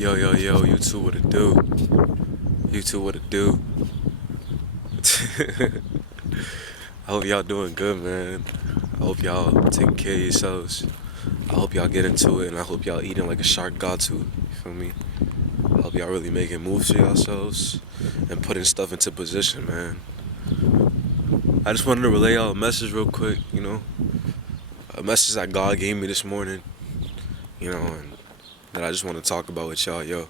Yo, yo, yo, you two what it do? You two what it do? I hope y'all doing good, man. I hope y'all taking care of yourselves. I hope y'all get into it, and I hope y'all eating like a shark got to. You feel me? I hope y'all really making moves for yourselves and putting stuff into position, man. I just wanted to relay y'all a message real quick, a message that God gave me this morning, and that I just want to talk about with y'all, yo.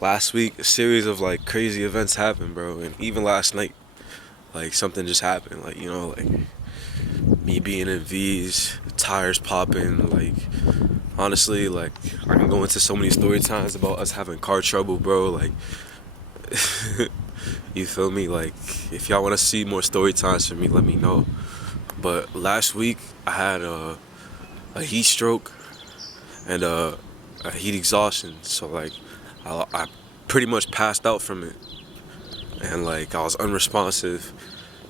Last week, a series of like crazy events happened, bro, and even last night, like something just happened, like me being in V's, tires popping, like honestly, like I can go into so many story times about us having car trouble, bro, like you feel me? Like if y'all want to see more story times from me, let me know. But last week I had a heat stroke and a heat exhaustion, so like I pretty much passed out from it, and like I was unresponsive.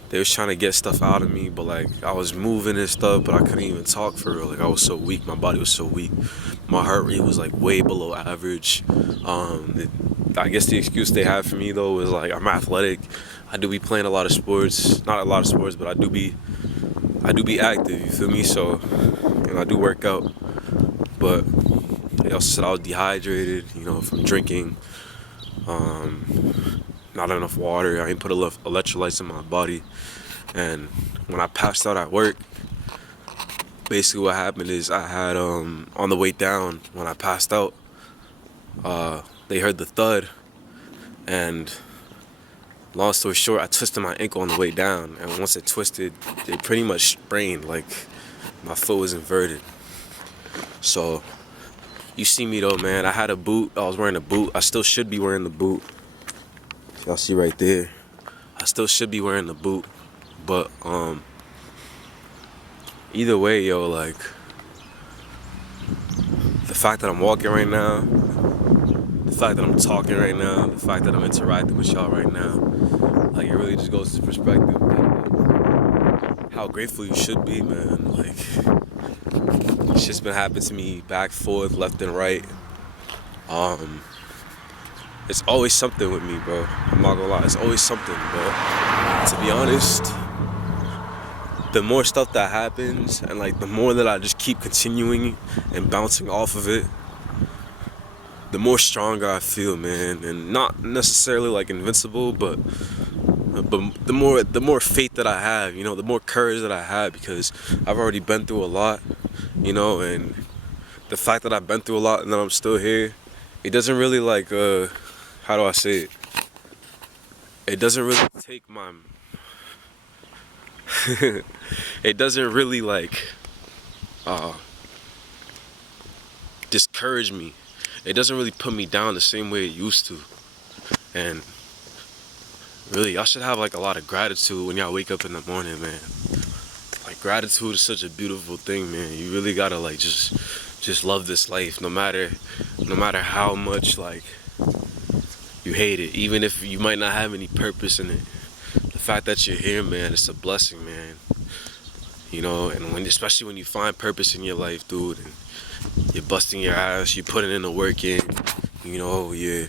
They was trying to get stuff out of me, but like I was moving and stuff, but I couldn't even talk for real. Like I was so weak, my body was so weak. My heart rate was like way below average. I guess the excuse they had for me though was like I'm athletic. I do be playing a lot of sports, not a lot of sports, but I do be active. You feel me? So, I do work out, but they also said I was dehydrated, from drinking. Not enough water. I ain't put enough electrolytes in my body. And when I passed out at work, basically what happened is I had on the way down when I passed out, they heard the thud, and long story short, I twisted my ankle on the way down, and once it twisted, it pretty much sprained. Like my foot was inverted. So you see me though, man. I had a boot. I was wearing a boot. I still should be wearing the boot. Y'all see right there. I still should be wearing the boot, but either way, yo, like the fact that I'm walking right now, the fact that I'm talking right now, the fact that I'm interacting with y'all right now, like it really just goes to perspective, man. How grateful you should be, man. Like shit's been happening to me back, forth, left and right. It's always something with me, bro. I'm not gonna lie, it's always something, but to be honest, the more stuff that happens and like the more that I just keep continuing and bouncing off of it, the more stronger I feel, man. And not necessarily like invincible, but the more faith that I have, the more courage that I have, because I've already been through a lot, and the fact that I've been through a lot and that I'm still here, it doesn't really like how do I say it? It doesn't really take my it doesn't really like discourage me. It doesn't really put me down the same way it used to. And really, y'all should have like a lot of gratitude when y'all wake up in the morning, man. Like gratitude is such a beautiful thing, man. You really gotta like just love this life, no matter how much like you hate it, even if you might not have any purpose in it. The fact that you're here, man, it's a blessing, man. And especially when you find purpose in your life, dude, and you're busting your ass, you're putting in the work in, you're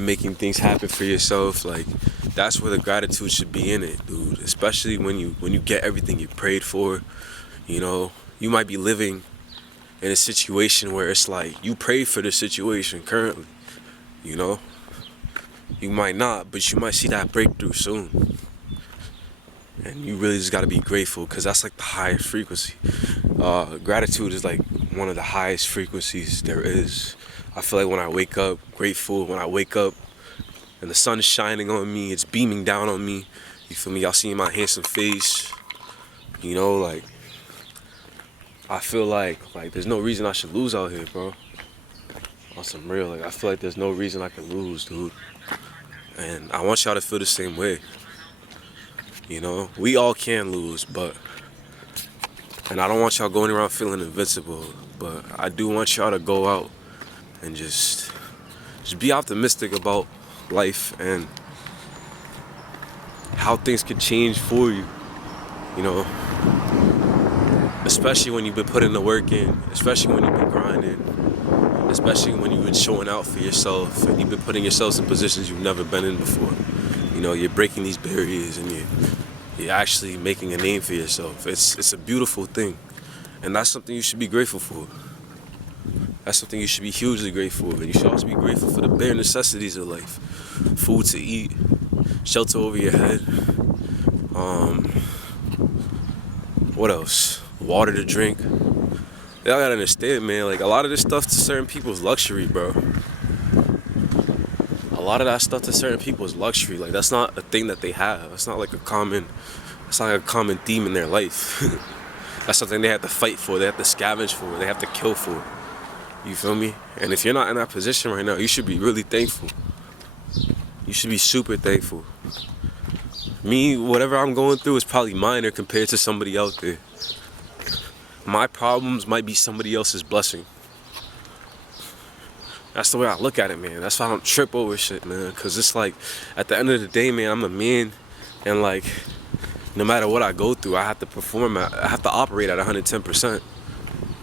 making things happen for yourself. Like that's where the gratitude should be in it, dude. Especially when you get everything you prayed for. You might be living in a situation where it's like you prayed for the situation currently. You might not, but you might see that breakthrough soon. And you really just gotta be grateful, because that's like the highest frequency. Gratitude is like one of the highest frequencies there is. I feel like when I wake up grateful, when I wake up and the sun is shining on me, it's beaming down on me. You feel me? Y'all seeing my handsome face. Like I feel like there's no reason I should lose out here, bro. On some real, like I feel like there's no reason I can lose, dude. And I want y'all to feel the same way. We all can lose, and I don't want y'all going around feeling invincible, but I do want y'all to go out and just be optimistic about life and how things could change for you, especially when you've been putting the work in, especially when you've been grinding, especially when you've been showing out for yourself and you've been putting yourselves in positions you've never been in before. You know, you're breaking these barriers and you're actually making a name for yourself. It's a beautiful thing, and that's something you should be grateful for. That's something you should be hugely grateful for. And you should also be grateful for the bare necessities of life: food to eat, shelter over your head. What else? Water to drink. Y'all gotta understand, man. Like, a lot of this stuff to certain people is luxury, bro. A lot of that stuff to certain people is luxury. Like, that's not a thing that they have. It's not like a common theme in their life. That's something they have to fight for. They have to scavenge for. They have to kill for. You feel me? And if you're not in that position right now, you should be really thankful. You should be super thankful. Me, whatever I'm going through is probably minor compared to somebody out there. My problems might be somebody else's blessing. That's the way I look at it, man. That's why I don't trip over shit, man. Cause it's like, at the end of the day, man, I'm a man, and like, no matter what I go through, I have to perform. I have to operate at 110%.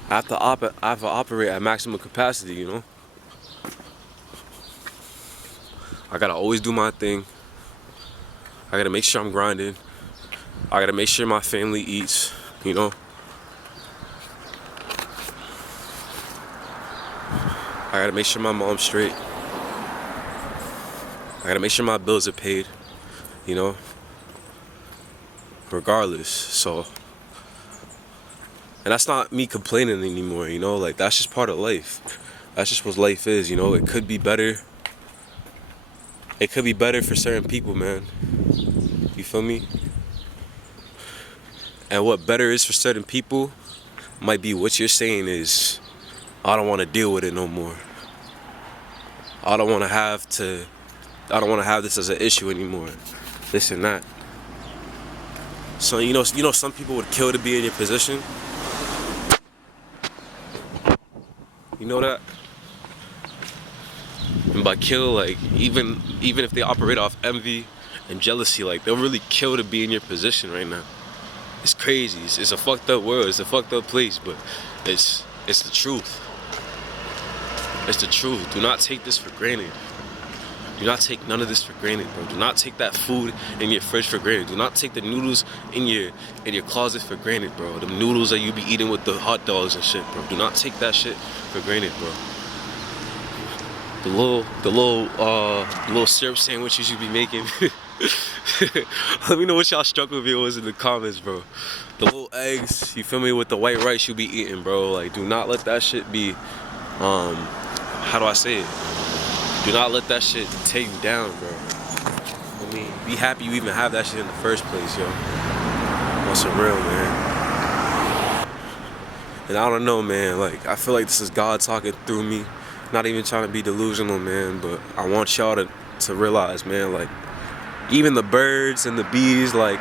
I have to operate at maximum capacity, you know. I gotta always do my thing. I gotta make sure I'm grinding. I gotta make sure my family eats, you know. I gotta make sure my mom's straight. I gotta make sure my bills are paid, you know. Regardless, so. And that's not me complaining anymore, you know. Like, that's just part of life. That's just what life is, you know. It could be better. It could be better for certain people, man. You feel me? And what better is for certain people might be what you're saying is, I don't want to deal with it no more. I don't want to have this as an issue anymore. This and that. So you know, some people would kill to be in your position. You know that? And by kill, like, even if they operate off envy and jealousy, like, they'll really kill to be in your position right now. It's crazy. It's a fucked up world. It's a fucked up place, but it's the truth. It's the truth. Do not take this for granted. Do not take none of this for granted, bro. Do not take that food in your fridge for granted. Do not take the noodles in your closet for granted, bro. The noodles that you be eating with the hot dogs and shit, bro. Do not take that shit for granted, bro. The little syrup sandwiches you be making. Let me know what y'all struggle with was in the comments, bro. The little eggs, you feel me, with the white rice you be eating, bro. Like, do not let that shit be, how do I say it? Do not let that shit take you down, bro. I mean, be happy you even have that shit in the first place, yo. On some real, man. And I don't know, man. Like, I feel like this is God talking through me. Not even trying to be delusional, man, but I want y'all to realize, man, like, even the birds and the bees, like,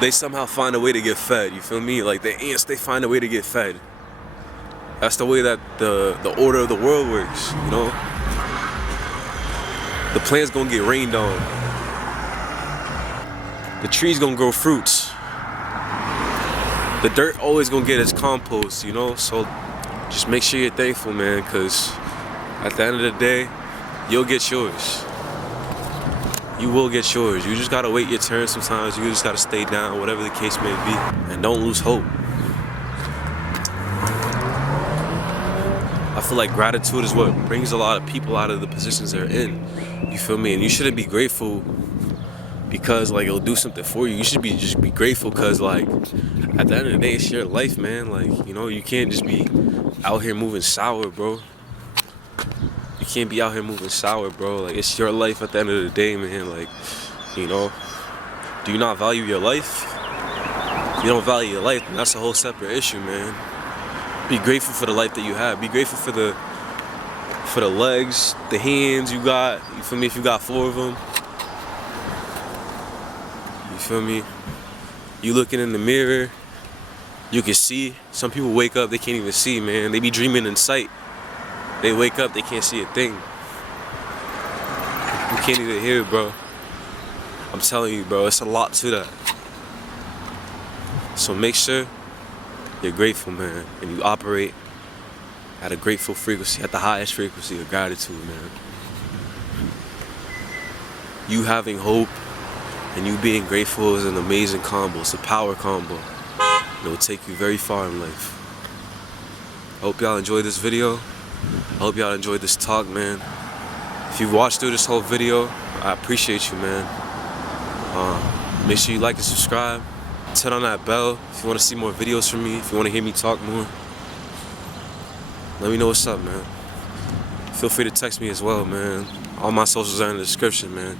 they somehow find a way to get fed, you feel me? Like, the ants, they find a way to get fed. That's the way that the order of the world works, you know? The plant's gonna get rained on. The tree's gonna grow fruits. The dirt always gonna get its compost, you know? So just make sure you're thankful, man, because at the end of the day, you'll get yours. You will get yours. You just gotta wait your turn sometimes. You just gotta stay down, whatever the case may be. And don't lose hope. I feel like gratitude is what brings a lot of people out of the positions they're in. You feel me? And you shouldn't be grateful because, like, it'll do something for you. You should just be grateful because, like, at the end of the day, it's your life, man. Like, you know, you can't just be out here moving sour, bro. You can't be out here moving sour, bro. Like, it's your life at the end of the day, man. Like, you know, do you not value your life? If you don't value your life, then that's a whole separate issue, man. Be grateful for the life that you have. Be grateful for the legs, the hands you got. You feel me? If you got 4 of them. You feel me? You looking in the mirror, you can see. Some people wake up, they can't even see, man. They be dreaming in sight. They wake up, they can't see a thing. You can't even hear it, bro. I'm telling you, bro, it's a lot to that. So make sure you're grateful, man, and you operate at a grateful frequency, at the highest frequency of gratitude, man. You having hope and you being grateful is an amazing combo. It's a power combo. It will take you very far in life. I hope y'all enjoyed this video. I hope y'all enjoyed this talk, man. If you watched through this whole video, I appreciate you, man. Make sure you like and subscribe. Turn on that bell if you want to see more videos from me, if you want to hear me talk more. Let me know what's up, man. Feel free to text me as well, man. All my socials are in the description, man.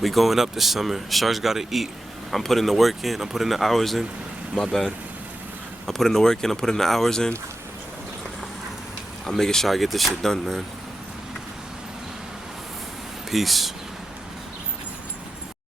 We going up this summer. Sharks gotta eat. I'm putting the work in. I'm putting the hours in. My bad. I'm putting the work in. I'm putting the hours in. I'm making sure I get this shit done, man. Peace.